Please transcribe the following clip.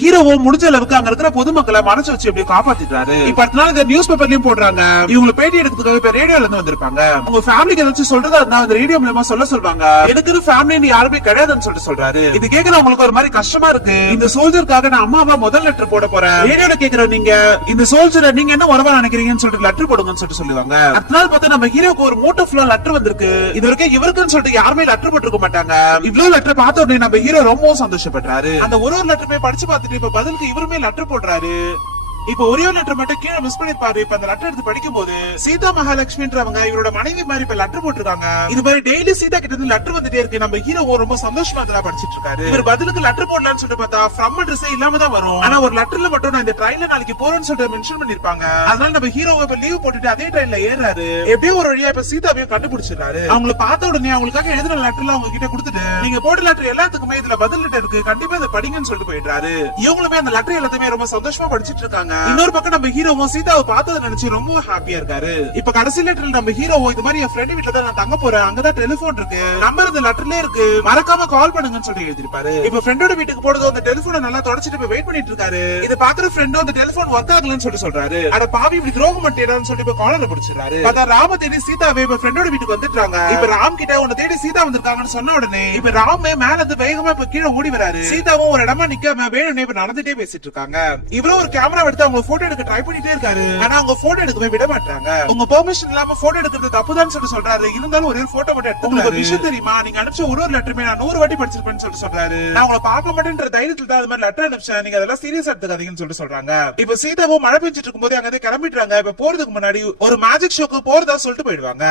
ஹீரோவும் முடிஞ்ச அளவுக்கு அங்க இருக்கிற பொதுமக்களை மனசு வச்சு எப்படி காப்பாத்திட்டாரு. இப்ப அடுத்த நாள் இந்த நியூஸ் பேப்பர்லயும் போடுறாங்க. இவங்களை பேட்டி எடுக்கிறதுக்காக இப்ப ரேடியோல இருந்து வந்திருப்பாங்க. உங்க ஃபேமிலிக்கு ஏதாச்சும் சொல்றதா இருந்தா அந்த ரேடியோ மூலமா சொல்லுவாங்க. எனக்கு ஃபேமிலி யாருமே கிடையாதுன்னு சொல்றாரு. இது கேக்குறவங்களுக்கு ஒரு மாதிரி கஷ்டமா இருக்கு. இந்த சோல்ஜருக்காக நான் அம்மாவா முதல் லெட்டர் போட போறேன். ரேடியோல கேக்குற நீங்க இந்த சோல்ஜரை நீங்க என்ன உறவா நினைக்கிறீங்கன்னு சொல்லிட்டு லெட்டர் போடுங்கன்னு சொல்லுவாங்க. அடுத்த நாள் பார்த்தா நம்ம ஹீரோக்கு ஒரு மூட்டை ஃபுல்லா லெட்டர் வந்திருக்கு. இது வரைக்கும் இவருக்குன்னு சொல்லிட்டு யாருமே லெட்டர் போட்டிருக்க மாட்டாங்க. இவ்வளவு லெட்டர் பார்த்த உடனே நம்ம ஹீரோ ரொம்ப சந்தோஷப்படுறாரு. அந்த ஒரு லெட்டர் போய் படிச்சு பார்த்துட்டு இப்ப பதிலுக்கு இவருமே லெட்டர் போடுறாரு. இப்ப ஒரே ஒரு லெட்டர் மட்டும் கீழே மிஸ் பண்ணிருப்பாரு. இப்ப அந்த லெட்டர் எடுத்து படிக்கும் போது சீதா மகாலட்சுமின்றவங்க இவரோட மனைவி மாதிரி இப்ப லெட்டர் போட்டிருக்காங்க. இது மாதிரி டெய்லி சீதா கிட்ட இருந்து லெட்டர் வந்துட்டே இருக்கு. நம்ம ஹீரோ ரொம்ப சந்தோஷமா அதெல்லாம் படிச்சிட்டு இருக்காரு. இவர் பதிலுக்கு லெட்டர் போடலாம்னு சொல்லிட்டு பார்த்தா ஃப்ரம் அட்ரஸே இல்லாம தான் வரும். ஆனா ஒரு லெட்டர்ல மட்டும் நான் இந்த ட்ரெயின்ல நாளைக்கு போறேன்னு சொல்லிட்டு மென்ஷன் பண்ணிருப்பாங்க. அதனால நம்ம ஹீரோ இப்ப லீவ் போட்டுட்டு அதே ட்ரெயின்ல ஏறாரு. எப்படியோ ஒரு வழியா இப்ப சீதாவையும் கண்டுபிடிச்சிருக்காரு. அவங்களை பார்த்த உடனே அவங்களுக்காக எழுதின லெட்டர்ல அவங்க கிட்ட கொடுத்துட்டு நீங்க போட்ட லெட்டர் எல்லாத்துக்குமே இதுல பதில் லெட்டர் இருக்கு, கண்டிப்பா இதை படிங்கன்னு சொல்லிட்டு போயிடுறாரு. இவங்களுமே அந்த லெட்டர் எல்லாத்தையுமே ரொம்ப சந்தோஷமா படிச்சிட்டு இருக்காங்க. இன்னொரு பக்கம் நம்ம ஹீரோவும் சீதாவை பார்த்ததை நினைச்சு ரொம்ப ஹாப்பியா இருக்காரு. இப்ப கடைசி லெட்டர்ல நம்ம ஹீரோவும் இது மாதிரி என் ஃப்ரெண்ட் வீட்டுல தான் நான் தங்க போறேன், அங்கதான் டெலிபோன் இருக்கு, நம்பர் இந்த லெட்டர்லயே இருக்கு, மறக்காம கால் பண்ணுங்கன்னு சொல்லி எழுதிருப்பாரு. இப்ப ஃப்ரெண்டோட வீட்டுக்கு போறது அந்த டெலிபோனை நல்லா தொடச்சிட்டு இப்ப வெயிட் பண்ணிட்டு இருக்காரு. இதை பாக்குற ஃப்ரெண்டும் அந்த டெலிபோன் ஒர்க் ஆகலன்னு சொல்றாரு. அட பாவி இப்படி துரோகம் பண்ணிட்டான்னு சொல்லிட்டு இப்ப காலரை பிடிச்சிடறாரு. பார்த்தா ராம தேடி சீதாவே இப்ப ஃப்ரெண்டோட வீட்டுக்கு வந்துட்டாங்க. இப்ப ராம் கிட்ட உன்னை தேடி சீதா வந்திருக்காங்கன்னு சொன்ன உடனே இப்ப ராமே மேல இருந்து வேகமா இப்ப கீழே ஓடி வராரு. சீதாவும் ஒரு இடமா நிக்காம வேணும்னே இப்ப நடந்துட்டே பேசிட்டு இருக்காங்க. இவரும் ஒரு கேமரா எடுத்து அவங்க போட்டோ எடுக்க ட்ரை பண்ணிட்டே இருக்காரு. ஆனா அவங்க போட்டோ எடுக்கவே விட மாட்டாங்க. உங்க பெர்மிஷன் இல்லாம போட்டோ எடுக்கிறது தப்புதான் சொல்றாரு. இருந்தாலும் ஒரே போட்டோ மட்டும் எடுத்து உங்களுக்கு விஷயம் தெரியுமா, நீங்க அனுப்பிச்ச ஒரு லெட்டருமே நான் 100 வாட்டி படிச்சிருப்பேன்னு சொல்றாரு. நான் உங்களை பார்க்க மாட்டேன்ற தைரியத்துல தான் அது மாதிரி லெட்டர் அனுப்பிச்சேன், நீங்க அதெல்லாம் சீரியஸ் எடுத்துக்காதீங்கன்னு சொல்றாங்க. இப்ப சீதாவும் மழை பெஞ்சிட்டு இருக்கும் போது அங்க கிளம்பிடுறாங்க. இப்ப போறதுக்கு முன்னாடி ஒரு மேஜிக் ஷோக்கு போறதா சொல்லிட்டு போயிடுவாங்க.